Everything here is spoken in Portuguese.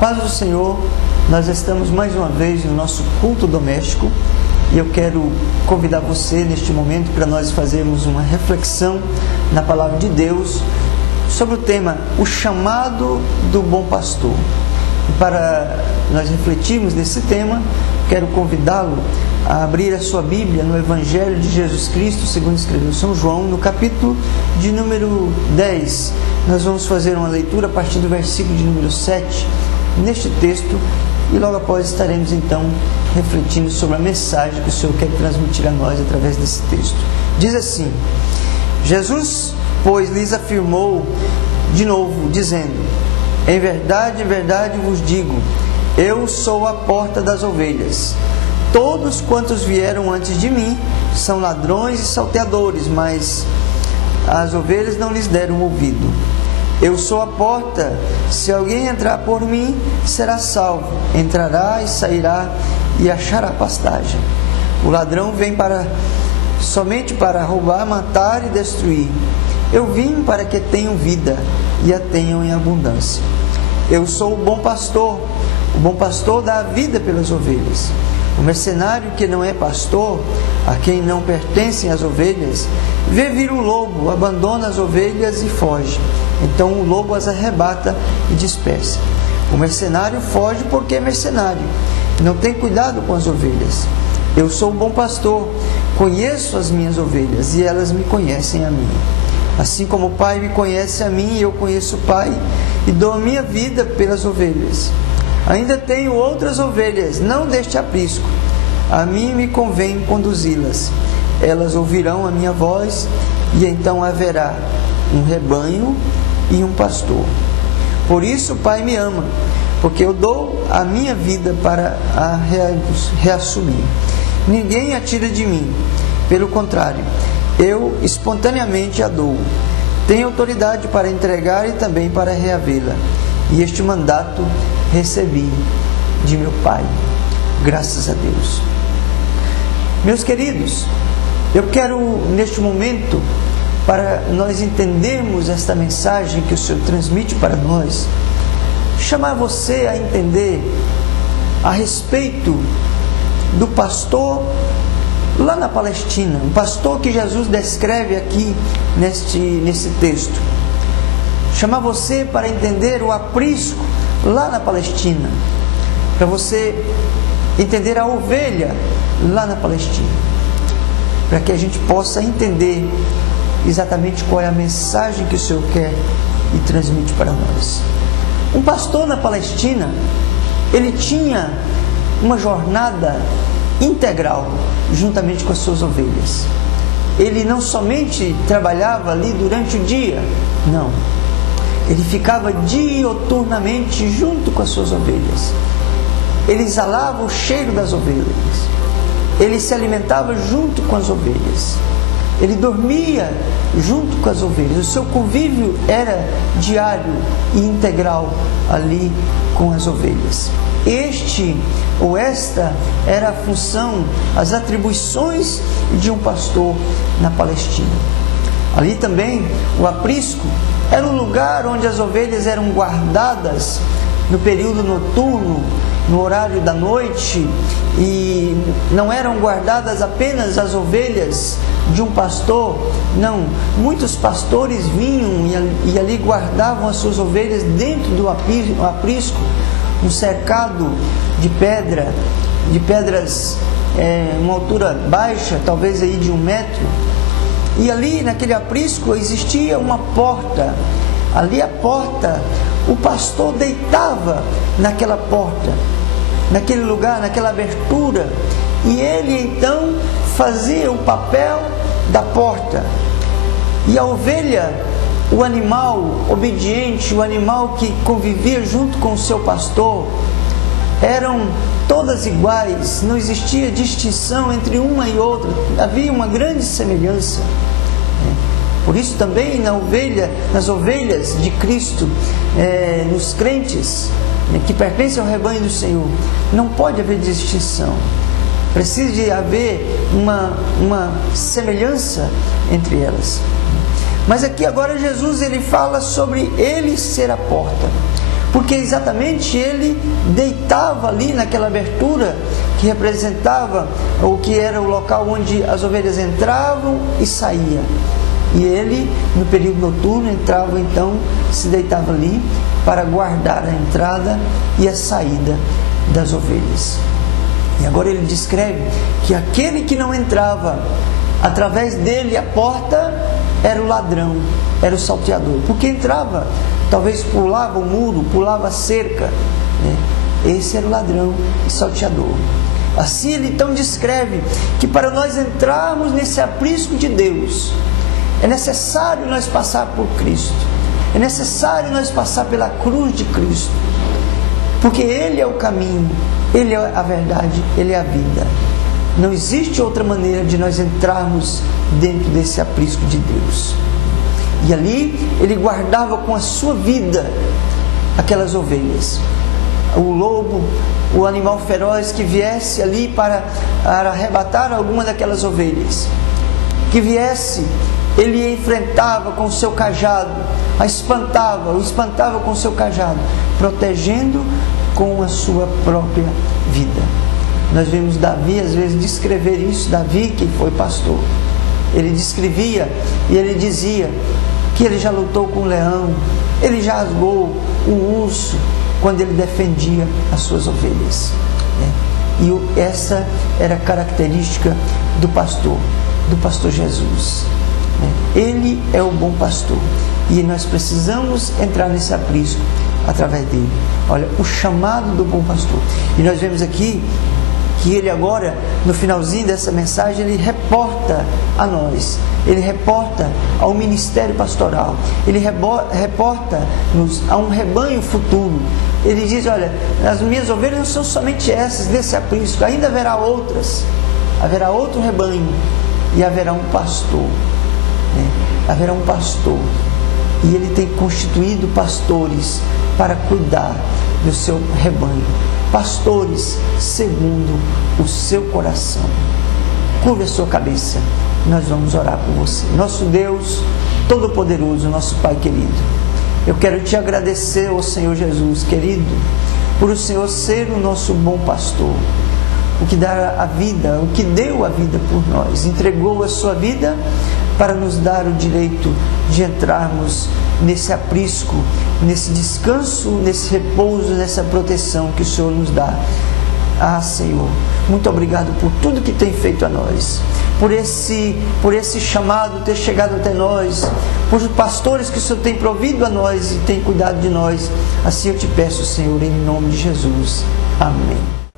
paz do Senhor, nós estamos mais uma vez no nosso culto doméstico e eu quero convidar você neste momento para nós fazermos uma reflexão na palavra de Deus sobre o tema, o chamado do bom pastor. E para nós refletirmos nesse tema, quero convidá-lo a abrir a sua Bíblia no Evangelho de Jesus Cristo, segundo escreveu São João, no capítulo de número 10. Nós vamos fazer uma leitura a partir do versículo de número 7, neste texto, e logo após estaremos então refletindo sobre a mensagem que o Senhor quer transmitir a nós através desse texto. Diz assim: Jesus, pois, lhes afirmou de novo, dizendo: em verdade vos digo, eu sou a porta das ovelhas. Todos quantos vieram antes de mim são ladrões e salteadores, mas as ovelhas não lhes deram ouvido. Eu sou a porta, se alguém entrar por mim, será salvo. Entrará e sairá e achará pastagem. O ladrão vem somente para roubar, matar e destruir. Eu vim para que tenham vida e a tenham em abundância. Eu sou o bom pastor dá a vida pelas ovelhas. O mercenário que não é pastor, a quem não pertencem as ovelhas, vê vir o lobo, abandona as ovelhas e foge. Então o lobo as arrebata e dispersa. O mercenário foge porque é mercenário, não tem cuidado com as ovelhas. Eu sou o bom pastor, conheço as minhas ovelhas e elas me conhecem a mim. Assim como o Pai me conhece a mim, eu conheço o Pai e dou a minha vida pelas ovelhas. Ainda tenho outras ovelhas, não deste aprisco. A mim me convém conduzi-las. Elas ouvirão a minha voz e então haverá um rebanho e um pastor. Por isso o Pai me ama, porque eu dou a minha vida para a reassumir. Ninguém a tira de mim, pelo contrário, eu espontaneamente a dou. Tenho autoridade para entregar e também para reavê-la. E este mandato recebi de meu Pai. Graças a Deus. Meus queridos, eu quero neste momento, para nós entendermos esta mensagem que o Senhor transmite para nós, chamar você a entender a respeito do pastor lá na Palestina, um pastor que Jesus descreve aqui nesse texto. Chamar você para entender o aprisco lá na Palestina, para você entender a ovelha lá na Palestina, para que a gente possa entender exatamente qual é a mensagem que o Senhor quer e transmite para nós. Um pastor na Palestina, ele tinha uma jornada integral juntamente com as suas ovelhas. Ele não somente trabalhava ali durante o dia, não. Ele ficava dioturnamente junto com as suas ovelhas. Ele exalava o cheiro das ovelhas. Ele se alimentava junto com as ovelhas. Ele dormia junto com as ovelhas. O seu convívio era diário e integral ali com as ovelhas. Esta era a função, as atribuições de um pastor na Palestina. Ali também o aprisco era um lugar onde as ovelhas eram guardadas no período noturno, no horário da noite, e não eram guardadas apenas as ovelhas de um pastor, não, muitos pastores vinham e ali guardavam as suas ovelhas dentro do aprisco, um cercado de pedras, uma altura baixa, talvez aí de 1 metro, e ali naquele aprisco existia uma porta. Ali a porta, o pastor deitava naquela porta, naquele lugar, naquela abertura, e ele então fazia o papel da porta. E a ovelha, o animal obediente, o animal que convivia junto com o seu pastor, eram todas iguais, não existia distinção entre uma e outra, havia uma grande semelhança. Por isso também nas ovelhas de Cristo, nos crentes que pertencem ao rebanho do Senhor, não pode haver distinção. Precisa de haver uma semelhança entre elas. Mas aqui agora Jesus ele fala sobre ele ser a porta. porque exatamente ele deitava ali naquela abertura que representava o que era o local onde as ovelhas entravam e saíam. E ele, no período noturno, entrava então, se deitava ali para guardar a entrada e a saída das ovelhas. E agora ele descreve que aquele que não entrava através dele a porta era o ladrão, era o salteador, porque entrava, talvez pulava o muro, pulava a cerca, né? Esse era o ladrão e salteador. Assim ele então descreve que para nós entrarmos nesse aprisco de Deus, é necessário nós passar por Cristo, é necessário nós passar pela cruz de Cristo, porque Ele é o caminho, Ele é a verdade, Ele é a vida. Não existe outra maneira de nós entrarmos dentro desse aprisco de Deus. E ali Ele guardava com a sua vida aquelas ovelhas. O lobo, o animal feroz que viesse ali para arrebatar alguma daquelas ovelhas, que viesse, ele enfrentava com o seu cajado, o espantava com o seu cajado, protegendo com a sua própria vida. Nós vemos Davi às vezes descrever isso. Davi, que foi pastor, ele descrevia e ele dizia que ele já lutou com o leão, ele já rasgou o urso quando ele defendia as suas ovelhas. E essa era a característica do pastor Jesus. Ele é o bom pastor e nós precisamos entrar nesse aprisco através dele. Olha, o chamado do bom pastor. E nós vemos aqui que ele agora, no finalzinho dessa mensagem, ele reporta a nós, ele reporta ao ministério pastoral, ele reporta-nos a um rebanho futuro. Ele diz, olha, as minhas ovelhas não são somente essas desse aprisco, ainda haverá outras, haverá outro rebanho e haverá um pastor. Haverá um pastor e ele tem constituído pastores para cuidar do seu rebanho, pastores segundo o seu coração. Curva a sua cabeça, nós vamos orar por você. Nosso Deus Todo-Poderoso, nosso Pai querido, eu quero te agradecer, ó Senhor Jesus querido, por o Senhor ser o nosso bom pastor, o que dá a vida, o que deu a vida por nós, entregou a sua vida para nos dar o direito de entrarmos nesse aprisco, nesse descanso, nesse repouso, nessa proteção que o Senhor nos dá. Ah, Senhor, muito obrigado por tudo que tem feito a nós, por esse chamado ter chegado até nós, por pastores que o Senhor tem provido a nós e tem cuidado de nós. Assim eu te peço, Senhor, em nome de Jesus. Amém.